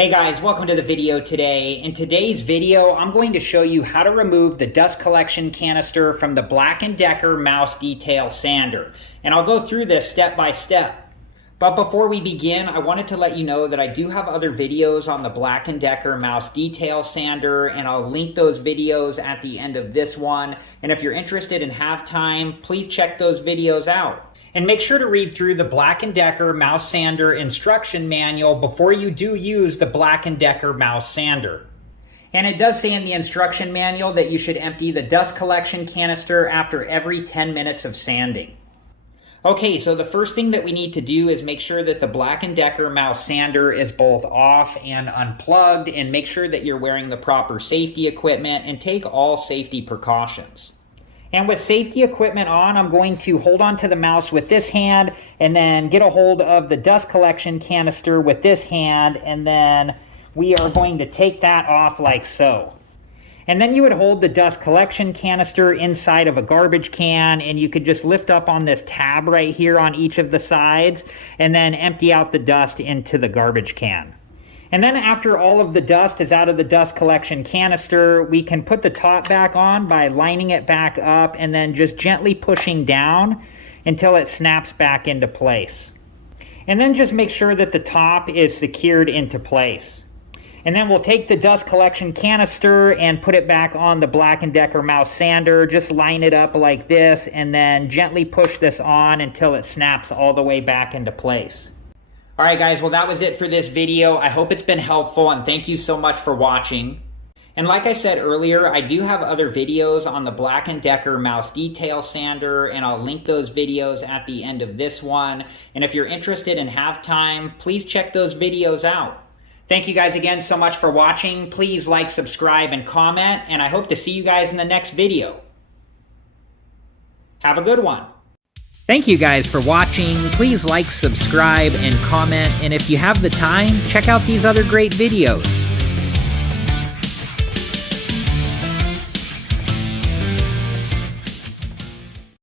Hey guys, welcome to the video today. In today's video, I'm going to show you how to remove the dust collection canister from the Black & Decker Mouse Detail Sander. And I'll go through this step by step. But before we begin, I wanted to let you know that I do have other videos on the Black & Decker Mouse Detail Sander, and I'll link those videos at the end of this one. And if you're interested and have time, please check those videos out. And make sure to read through the Black & Decker Mouse Sander instruction manual before you do use the Black & Decker Mouse Sander. And it does say in the instruction manual that you should empty the dust collection canister after every 10 minutes of sanding. Okay, so the first thing that we need to do is make sure that the Black & Decker Mouse Sander is both off and unplugged, and make sure that you're wearing the proper safety equipment and take all safety precautions. And with safety equipment on, I'm going to hold on to the mouse with this hand and then get a hold of the dust collection canister with this hand, and then we are going to take that off like so. And then you would hold the dust collection canister inside of a garbage can, and you could just lift up on this tab right here on each of the sides and then empty out the dust into the garbage can. And then after all of the dust is out of the dust collection canister, we can put the top back on by lining it back up and then just gently pushing down until it snaps back into place. And then just make sure that the top is secured into place. And then we'll take the dust collection canister and put it back on the Black & Decker Mouse Sander. Just line it up like this and then gently push this on until it snaps all the way back into place. Alright guys, well that was it for this video. I hope it's been helpful, and thank you so much for watching. And like I said earlier, I do have other videos on the Black & Decker Mouse Detail Sander, and I'll link those videos at the end of this one. And if you're interested and have time, please check those videos out. Thank you guys again so much for watching. Please like, subscribe, and comment, and I hope to see you guys in the next video. Have a good one. Thank you guys for watching. Please like, subscribe, and comment, and if you have the time, check out these other great videos.